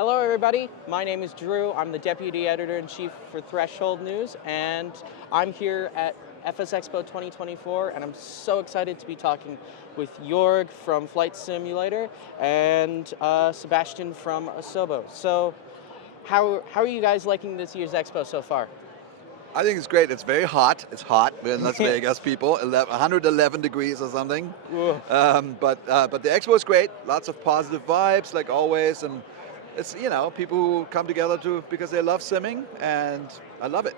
Hello everybody, my name is Drew. I'm the Deputy Editor-in-Chief for Threshold News, and I'm here at FSExpo 2024, and I'm so excited to be talking with Jorg from Flight Simulator and Sebastian from Asobo. So, how are you guys liking this year's expo so far? I think it's great. It's very hot. It's hot. We're in Las Vegas, people. 111 degrees or something. But the expo is great. Lots of positive vibes, like always, and it's people who come together because they love simming, and I love it.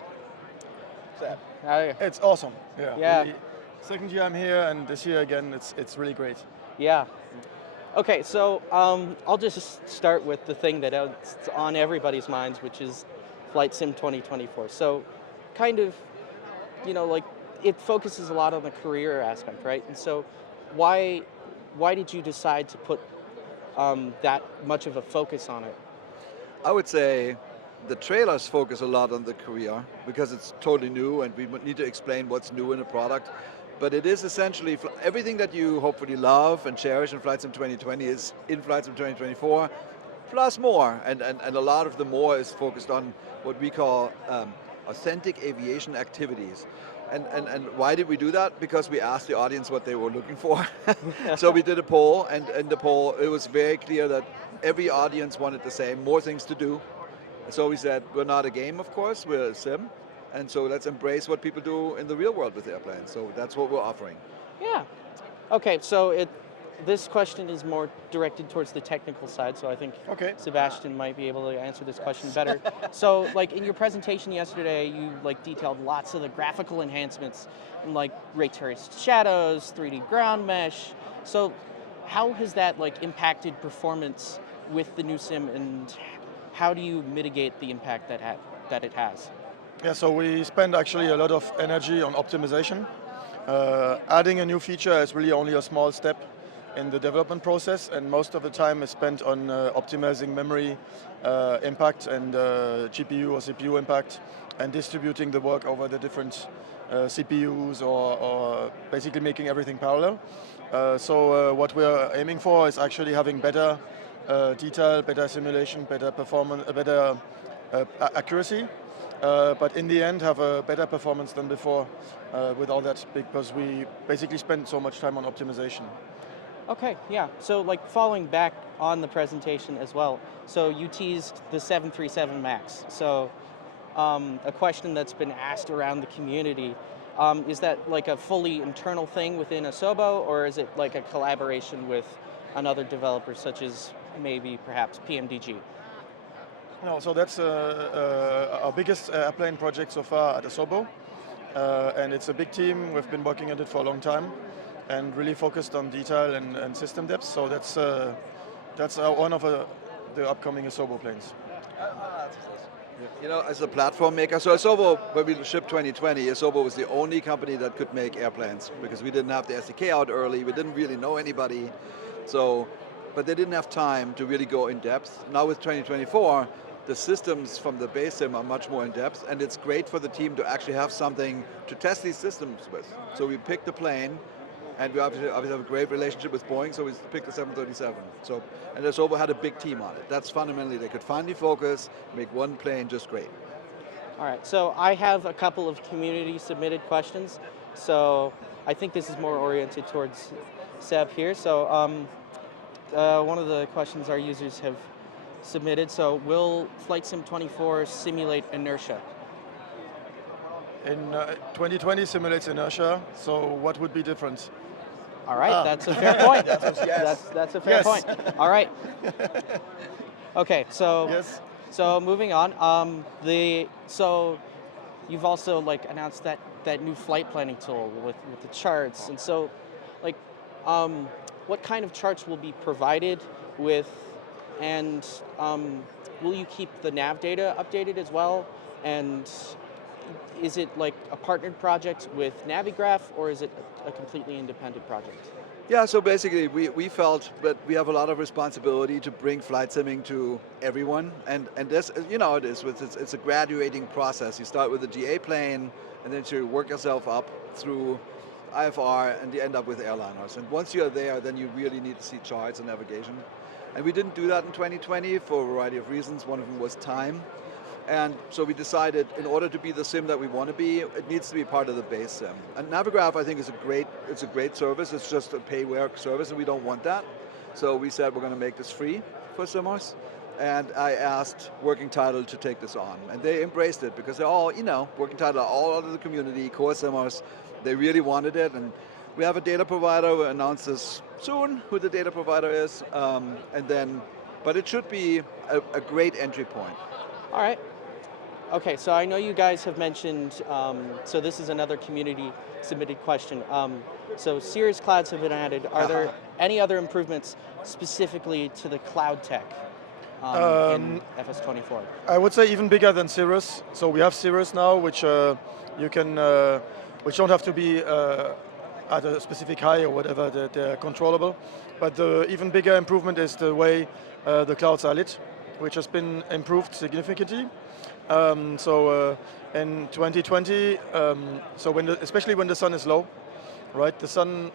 It's awesome. Yeah. Really, second year I'm here, and this year again, it's really great. Yeah. Okay, so I'll just start with the thing that's on everybody's minds, which is Flight Sim 2024. So, kind of, like it focuses a lot on the career aspect, right? And so, why did you decide to put that much of a focus on it? I would say the trailers focus a lot on the career because it's totally new, and we need to explain what's new in a product. But it is essentially everything that you hopefully love and cherish in Flight Sim 2020 is in Flight Sim 2024, plus more. And a lot of the more is focused on what we call authentic aviation activities. And why did we do that? Because we asked the audience what they were looking for. So we did a poll, and in the poll it was very clear that every audience wanted the same, more things to do. So we said, we're not a game, of course, we're a sim. And so let's embrace what people do in the real world with airplanes. So that's what we're offering. Yeah. Okay, so this question is more directed towards the technical side, so I think Sebastian might be able to answer this question better. So, like in your presentation yesterday, you detailed lots of the graphical enhancements, like ray traced shadows, 3D ground mesh. So, how has that impacted performance with the new sim, and how do you mitigate the impact that it has? Yeah, so we spend actually a lot of energy on optimization. Adding a new feature is really only a small step in the development process, and most of the time is spent on optimizing memory impact and GPU or CPU impact, and distributing the work over the different CPUs, or basically making everything parallel. So what we're aiming for is actually having better detail, better simulation, better performance, better accuracy, but in the end have a better performance than before with all that, because we basically spend so much time on optimization. Okay, yeah. So following back on the presentation as well, so you teased the 737 MAX. So a question that's been asked around the community, is that a fully internal thing within Asobo, or is it a collaboration with another developer such as maybe perhaps PMDG? No, so that's our biggest airplane project so far at Asobo, and it's a big team. We've been working at it for a long time, and really focused on detail and system depth. So that's one of the upcoming Asobo planes. As a platform maker, so Asobo, when we shipped 2020, Asobo was the only company that could make airplanes, because we didn't have the SDK out early, we didn't really know anybody, but they didn't have time to really go in depth. Now with 2024, the systems from the base sim are much more in depth, and it's great for the team to actually have something to test these systems with. So we picked the plane, and we obviously have a great relationship with Boeing, so we picked the 737. And Asobo had a big team on it. That's fundamentally, they could finally focus, make one plane just great. All right, so I have a couple of community submitted questions. So I think this is more oriented towards Seb here. So one of the questions our users have submitted, so will Flight Sim 24 simulate inertia? In 2020 simulates inertia, so what would be different? All right, that's a fair point. That's a fair point. All right. Okay, so yes. So moving on, so you've also announced that new flight planning tool with the charts, and so what kind of charts will be provided with, and will you keep the nav data updated as well? And is it a partnered project with Navigraph, or is it a completely independent project? Yeah, so basically we felt that we have a lot of responsibility to bring flight simming to everyone, and this, it's a graduating process. You start with a GA plane, and then you work yourself up through IFR, and you end up with airliners. And once you're there, then you really need to see charts and navigation. And we didn't do that in 2020 for a variety of reasons. One of them was time. And so we decided, in order to be the sim that we want to be, it needs to be part of the base sim. And Navigraph, I think, is a great service. It's just a pay-work service, and we don't want that. So we said we're going to make this free for simmers. And I asked Working Title to take this on. And they embraced it, because they're all, Working Title are all out of the community, core simmers. They really wanted it. And we have a data provider. We'll announce this soon, who the data provider is. But it should be a great entry point. All right. Okay, so I know you guys have mentioned, so this is another community submitted question. So Cirrus clouds have been added. Are there any other improvements specifically to the cloud tech in FS24? I would say even bigger than Cirrus. So we have Cirrus now, which you can, which don't have to be at a specific height or whatever, they're controllable. But the even bigger improvement is the way the clouds are lit, which has been improved significantly. So in 2020, so especially when the sun is low, right, the sun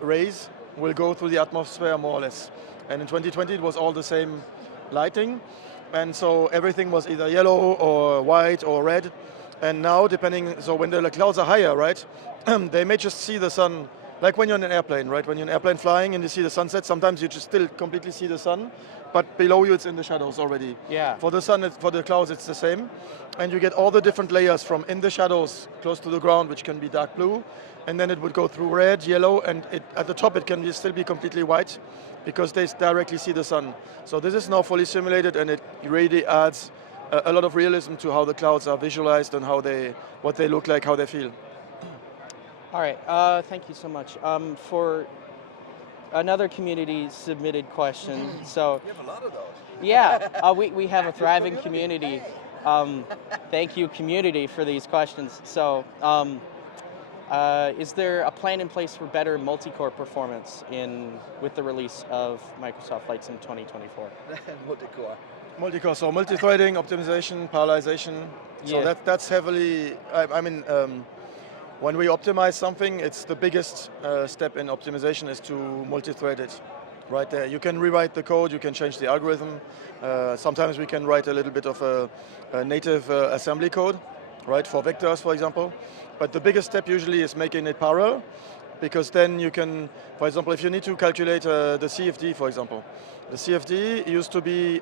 rays will go through the atmosphere more or less. And in 2020 it was all the same lighting, and so everything was either yellow or white or red. And now, so when the clouds are higher, right, they may just see the sun, like when you're in an airplane, right? When you're in an airplane flying and you see the sunset, sometimes you just still completely see the sun, but below you it's in the shadows already. Yeah. For the sun, for the clouds, it's the same. And you get all the different layers from in the shadows close to the ground, which can be dark blue, and then it would go through red, yellow, and at the top it can still be completely white, because they directly see the sun. So this is now fully simulated, and it really adds a lot of realism to how the clouds are visualized and what they look like, how they feel. All right, thank you so much. For another community submitted question, so We have a lot of those. yeah, we have a thriving community. Thank you, community, for these questions. So, is there a plan in place for better multi-core performance with the release of Microsoft Flight Sim 2024? Multicore. Multicore, so multi-threading, optimization, parallelization. So Yeah. that's heavily, when we optimize something, it's the biggest step in optimization is to multi-thread it. Right there, you can rewrite the code, you can change the algorithm. Sometimes we can write a little bit of a native assembly code, right, for vectors, for example. But the biggest step usually is making it parallel, because then you can, for example, if you need to calculate the CFD, for example. The CFD used to be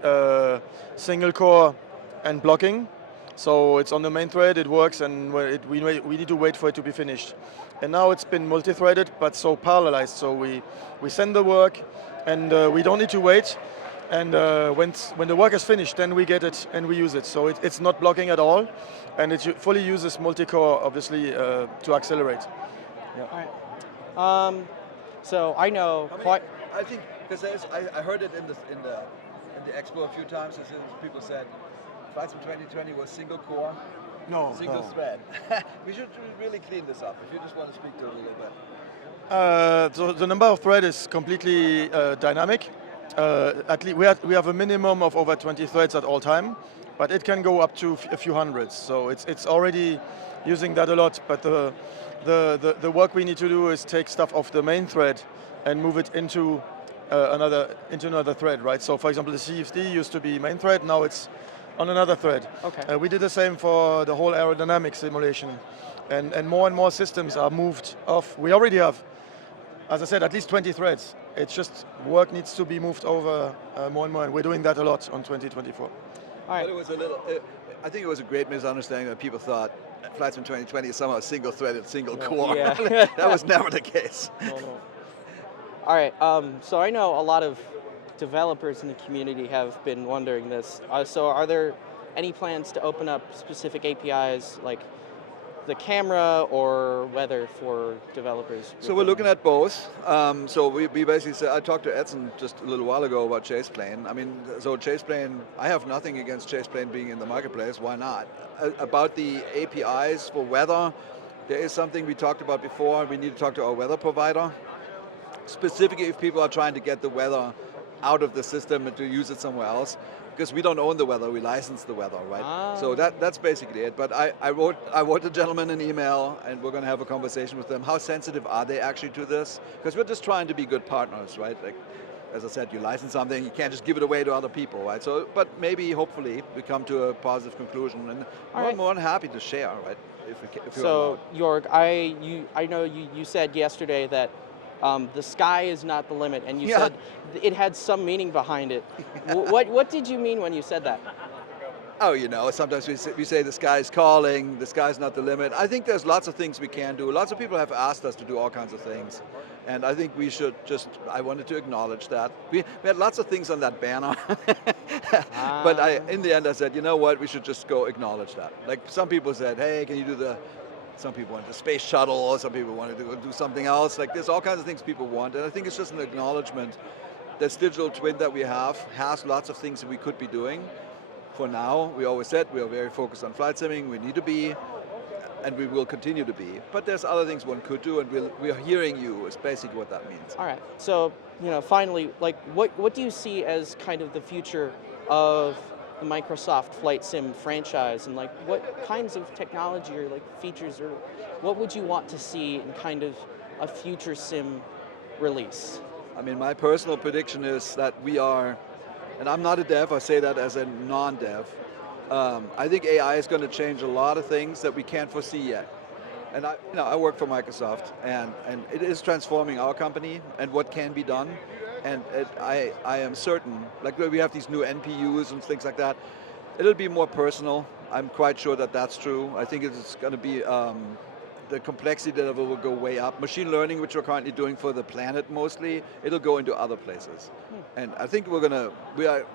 single core and blocking. So it's on the main thread, it works, and we need to wait for it to be finished. And now it's been multi-threaded, but so parallelized. So we send the work, and we don't need to wait. And when the work is finished, then we get it and we use it. So it's not blocking at all, and it fully uses multi-core, obviously, to accelerate. Yeah. All right. So I know quite. I think because I heard it in the expo a few times. As people said, Flight Sim 2020 was single core, single thread. We should really clean this up. If you just want to speak to it a little bit. So the number of threads is completely dynamic. At least we have a minimum of over 20 threads at all time, but it can go up to a few hundreds. So it's already using that a lot. But the work we need to do is take stuff off the main thread and move it into another thread, right? So for example, the CFD used to be main thread. Now it's on another thread. Okay. We did the same for the whole aerodynamic simulation, and more systems are moved off. We already have, as I said, at least 20 threads. It's just work needs to be moved over more and more, and we're doing that a lot on 2024. All right. But it was I think it was a great misunderstanding that people thought Flight Sim 2020 is somehow single-threaded, single-core. Yeah. That was never the case. No. All right. So I know a lot of developers in the community have been wondering this. So are there any plans to open up specific APIs like the camera or weather for developers? So we're looking at both. So we basically said, I talked to Edson just a little while ago about Chaseplane. I mean, so Chaseplane, I have nothing against Chaseplane being in the marketplace, why not? About the APIs for weather, there is something we talked about before. We need to talk to our weather provider. Specifically if people are trying to get the weather out of the system and to use it somewhere else, because we don't own the weather, we license the weather, right? Ah. So that's basically it. But I wrote the gentleman an email, and we're going to have a conversation with them. How sensitive are they actually to this? Because we're just trying to be good partners, right? Like, as I said, you license something, you can't just give it away to other people, right? So, but maybe, hopefully, we come to a positive conclusion, and I'm more than happy to share, right? If so, Jorg, I know you said yesterday that the sky is not the limit, and you said it had some meaning behind it. What did you mean when you said that? Oh, you know, sometimes we say the sky is calling, the sky's not the limit. I think there's lots of things we can do. Lots of people have asked us to do all kinds of things. And I think we should just, I wanted to acknowledge that. We had lots of things on that banner. But in the end I said, you know what, we should just go acknowledge that. Like some people said, hey, can you do some people wanted the space shuttle, or some people wanted to go do something else. Like there's all kinds of things people want. And I think it's just an acknowledgement this digital twin that we have has lots of things that we could be doing. For now, we always said we are very focused on flight simming, we need to be, and we will continue to be. But there's other things one could do, and we are hearing you, is basically what that means. All right, so finally, like what do you see as kind of the future of the Microsoft Flight Sim franchise, and like what kinds of technology or like features, or what would you want to see in kind of a future sim release? I mean, my personal prediction is that we are, and I'm not a dev, I say that as a non-dev. I think AI is going to change a lot of things that we can't foresee yet. And I work for Microsoft, and it is transforming our company and what can be done. And I am certain, like we have these new NPUs and things like that, it'll be more personal. I'm quite sure that that's true. I think it's going to be, the complexity level will go way up. Machine learning, which we're currently doing for the planet mostly, it'll go into other places. And I think we are,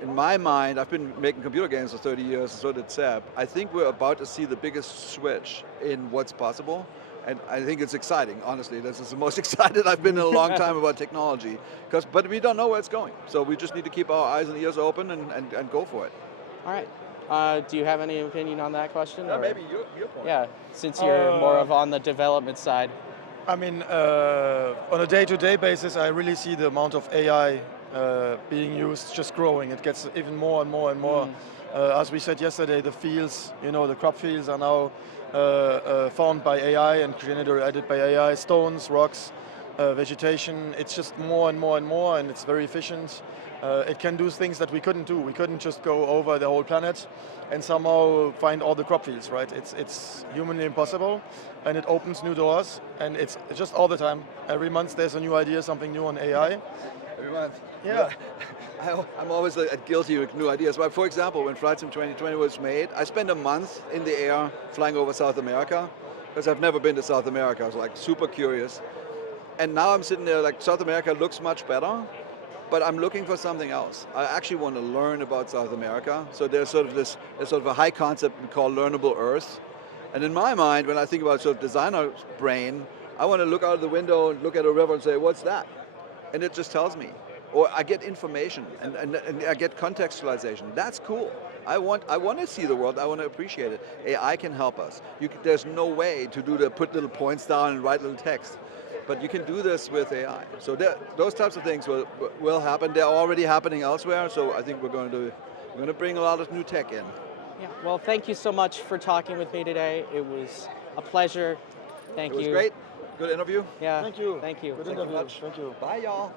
in my mind, I've been making computer games for 30 years, so did Seb. I think we're about to see the biggest switch in what's possible. And I think it's exciting, honestly. This is the most excited I've been in a long time about technology. But we don't know where it's going. So we just need to keep our eyes and ears open and go for it. All right. Do you have any opinion on that question? Maybe your point. Yeah, since you're more of on the development side. I mean, on a day-to-day basis, I really see the amount of AI being used just growing. It gets even more and more and more. As we said yesterday, the fields, the crop fields are now found by AI and generated by AI, stones, rocks, vegetation. It's just more and more and more, and it's very efficient. It can do things that we couldn't do. We couldn't just go over the whole planet and somehow find all the crop fields, right? It's humanly impossible, and it opens new doors, and it's just all the time. Every month there's a new idea, something new on AI. Every month. Yeah. I'm always guilty with new ideas. But for example, when FlightSim 2020 was made, I spent a month in the air flying over South America, because I've never been to South America. I was like super curious. And now I'm sitting there like, South America looks much better, but I'm looking for something else. I actually want to learn about South America. So there's sort of a high concept we call learnable Earth. And in my mind, when I think about sort of designer brain, I want to look out of the window and look at a river and say, what's that? And it just tells me. Or I get information and I get contextualization. That's cool. I want to see the world, I want to appreciate it. AI can help us. There's no way to put little points down and write little text. But you can do this with AI. So those types of things will happen. They're already happening elsewhere, so I think we're going to bring a lot of new tech in. Yeah, well, thank you so much for talking with me today. It was a pleasure. Thank you. It was great. Good interview. Yeah. Thank you. Thank you. Good Thank interview. you. Thank you. Bye, y'all.